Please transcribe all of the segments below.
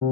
Kao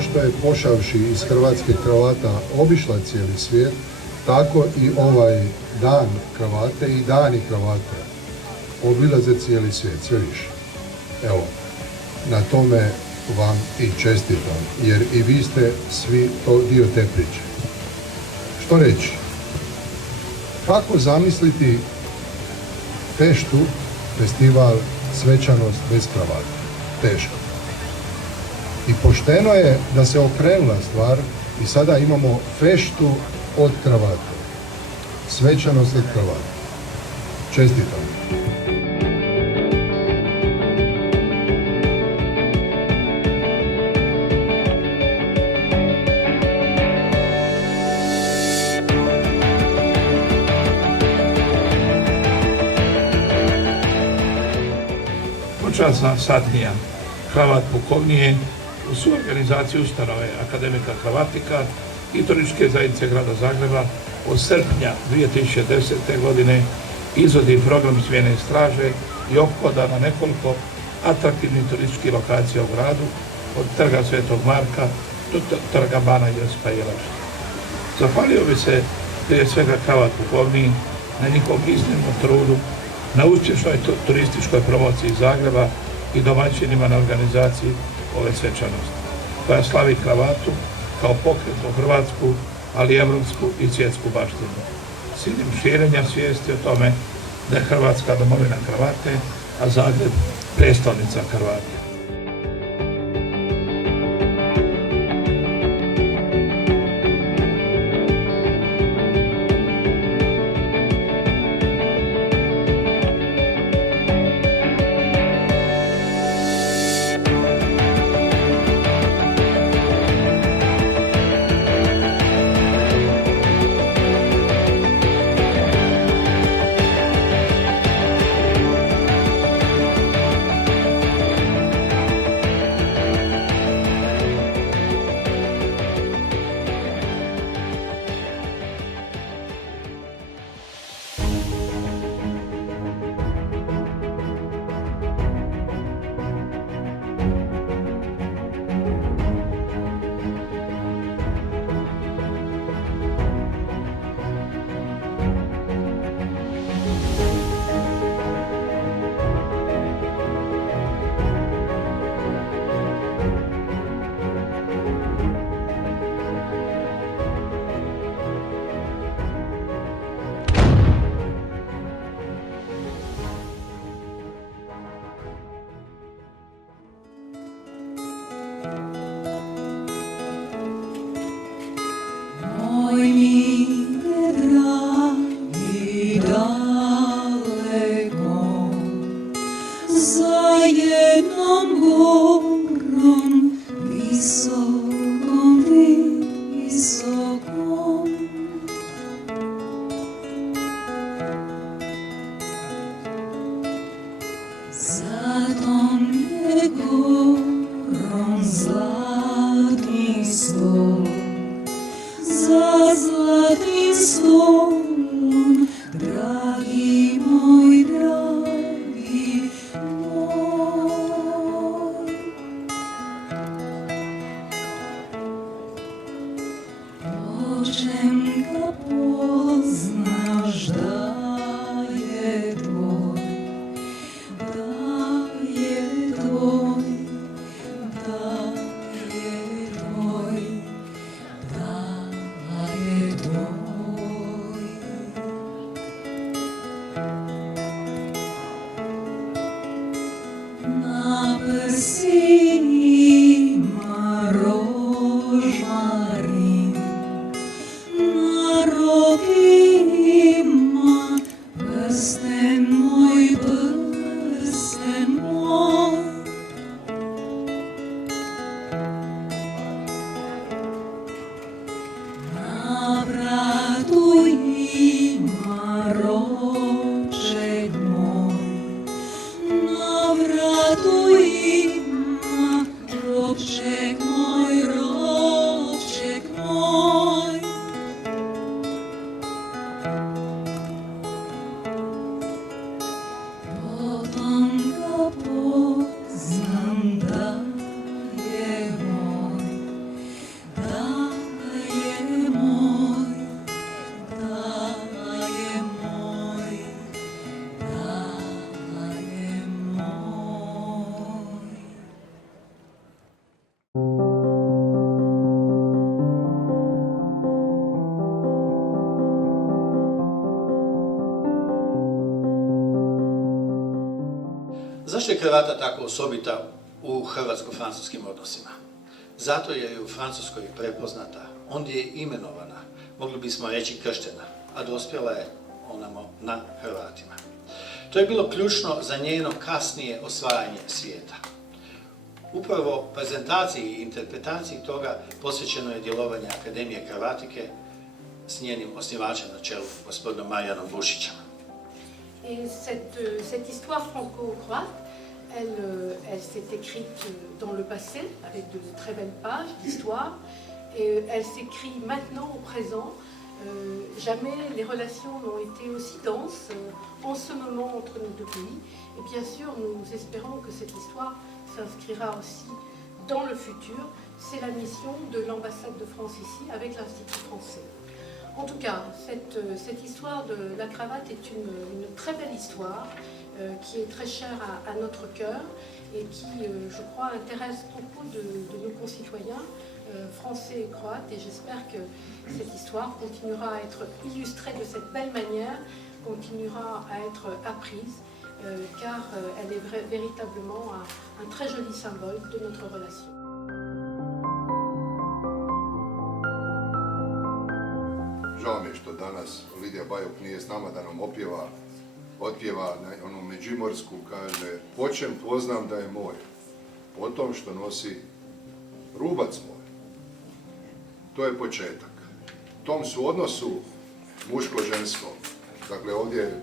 što je pošavši iz hrvatske kravata obišla cijeli svijet, tako i ovaj dan kravate i dani kravate obilaze cijeli svijet, sve više. Evo, na tome vam i čestitam, jer i vi ste svi to dio te priče. Što reći? Kako zamisliti feštu, festival, svečanost bez kravate? Teško. I pošteno je da se okrenula stvar i sada imamo feštu od kravate. Svečanost od kravate. Čestitam. Počasna satnija Kravat pukovnije u suorganizaciji ustanove akademika Kravatika i Turističke zajednice grada Zagreba od srpnja 2010. godine izvodi program smjene straže i ophoda na nekoliko atraktivnih turističkih lokacija u gradu, od trga Svetog Marka do trga Bana Josipa Jelačića. Zahvalio bi se prije svega Kravat pukovniji na njihovom iznimnom trudu, na uspješnoj turističkoj promociji Zagreba i domaćinima na organizaciji ove svečanosti, koja slavi kravatu kao pokretnu hrvatsku, ali i evropsku i svjetsku baštinu. S ciljem širenja svijesti o tome da je Hrvatska domovina kravate, a Zagreb prestolnica Hrvata. gorom zlatni stol, za zlatnim stolom, dragi moj, dragi moj. Očem ga poznaš da je tvoj, da je tvoj, da je tvoj, da je tvoj. Na prsima rožmarin, na rokima prsten moj, prsten moj. Na vratu ima roček moj, na vratu ima roček moj, roček moj. Potom ga poznam da je moj, da je moj, da je moj, da je moj. Zašto je Hrvata tako osobita u hrvatsko-francuskim odnosima? Zato jer je u Francuskoj prepoznata, ondje je imenovana, mogli bismo reći krštena, a dospjela je onamo na Hrvatima. To je bilo ključno za njeno kasnije osvajanje svijeta. Upravo prezentaciji i interpretaciji toga posvećeno je djelovanje Akademije Kravatike s njenim osnivačem na čelu, gospodinom Marijanom Bušićem. Et cette histoire franco-croate, elle s'est écrite dans le passé, avec de très belles pages d'histoire, et elle s'écrit maintenant au présent. Jamais les relations n'ont été aussi denses en ce moment entre nos deux pays. Et bien sûr, nous espérons que cette histoire s'inscrira aussi dans le futur. C'est la mission de l'ambassade de France ici, avec l'Institut français. En tout cas, cette histoire de la cravate est une très belle histoire qui est très chère à notre cœur et qui, je crois, intéresse beaucoup de nos concitoyens français et croates. Et j'espère que cette histoire continuera à être illustrée de cette belle manière, continuera à être apprise, car elle est véritablement un très joli symbole de notre relation. Žao mi je što danas Lidija Bajuk nije s nama da nam otpjeva onu međimorsku, kaže: "Počem poznam da je moj, potom što nosi rubac moj." To je početak. Tom su odnosu muško-žensko, dakle ovdje je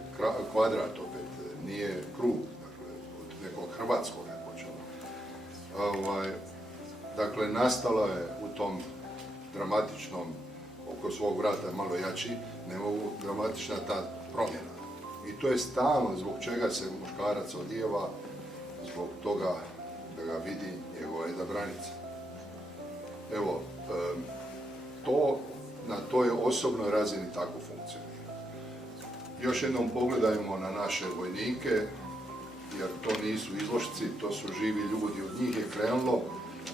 kvadrat opet, nije krug, dakle od nekog hrvatskog je počelo. Dakle, nastalo je u tom dramatičnom, oko svog vrata malo jači, dramatična ta promjena. I to je stalno zbog čega se muškarac odijeva, zbog toga da ga vidi njegova jedna granica. Evo, to na toj osobnoj razini tako funkcionira. Još jednom pogledajmo na naše vojnike, jer to nisu izlošci, to su živi ljudi, od njih je krenulo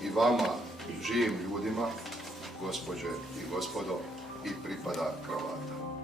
i vama, živim ljudima, gospođe i gospodo, i pripada kravata.